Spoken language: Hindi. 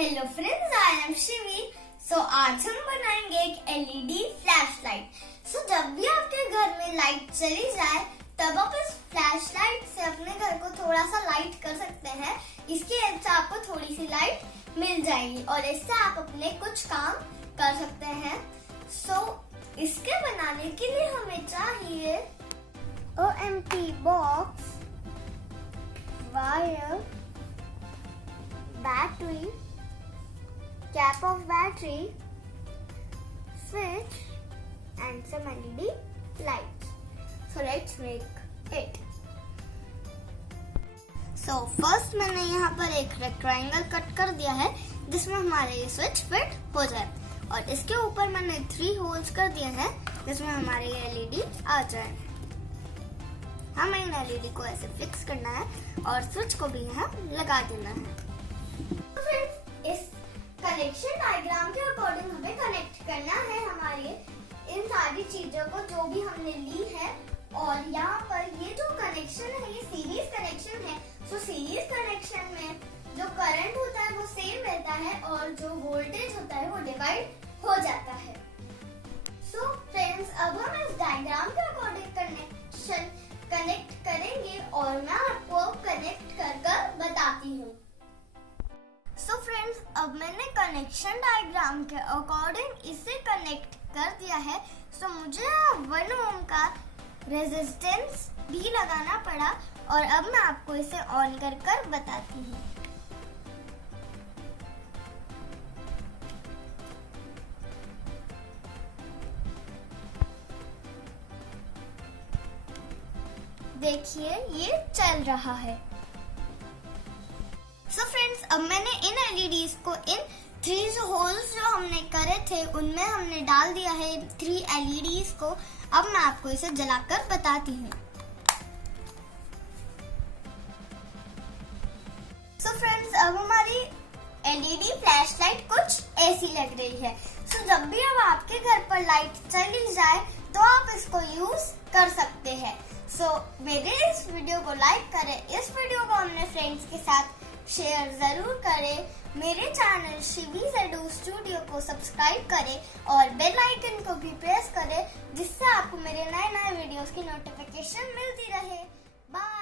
Hello friends, I am Shivi. आज हम बनाएंगे एक एलईडी फ्लैश लाइट। जब भी आपके घर में लाइट चली जाए तब आप इस फ्लैश लाइट से अपने घर को थोड़ा सा लाइट कर सकते हैं। इसकी हेल्प से आपको थोड़ी सी लाइट मिल जाएगी और इससे आप अपने कुछ काम कर सकते हैं। इसके बनाने के लिए हमें चाहिए OMP box, wire, battery, cap of battery, switch and some LED lights. Let's make it. First मैंने यहाँ पर एक रेक्टेंगल कट कर दिया है जिसमें हमारे ये स्विच फिट हो जाए और इसके ऊपर मैंने 3 होल्स कर दिए हैं जिसमें हमारे ये LED आ जाए। हमें इन LED को ऐसे फिक्स करना है और स्विच को भी यहाँ लगा देना है। इस कनेक्शन डायग्राम के अकॉर्डिंग हमें कनेक्ट करना है हमारे इन सारी चीजों को जो भी हमने ली है। और यहाँ पर ये जो कनेक्शन है ये सीरीज कनेक्शन है। सीरीज कनेक्शन में जो करंट होता है वो सेम रहता है और जो वोल्टेज होता है वो डिवाइड हो जाता है। फ्रेंड्स, अब हम इस डायग्राम के अकॉर्डिंग कनेक्ट करेंगे और मैं आपको कनेक्ट कर बताती हूँ। फ्रेंड्स, अब मैंने कनेक्शन डायग्राम के अकॉर्डिंग इसे कनेक्ट कर दिया है। मुझे 1 ओम का रेजिस्टेंस भी लगाना पड़ा और अब मैं आपको इसे ऑन कर बताती हूँ। देखिए ये चल रहा है। फ्रेंड्स, अब मैंने इन LEDs को इन 3 होल्स जो हमने करे थे उनमें हमने डाल दिया है 3 LEDs को। अब मैं आपको इसे जलाकर बताती हूँ। फ्रेंड्स, अब हमारी LED फ्लैश लाइट कुछ ऐसी लग रही है। जब भी अब आपके घर पर लाइट चली जाए तो आप इसको यूज कर सकते हैं। मेरे इस वीडियो को लाइक करें, इस वीडियो को अपने फ्रेंड्स के साथ शेयर जरूर करें। मेरे चैनल शिवी EDUStudio को सब्सक्राइब करें और बेल आइकन को भी प्रेस करें जिससे आपको मेरे नए वीडियोस की नोटिफिकेशन मिलती रहे। बाय।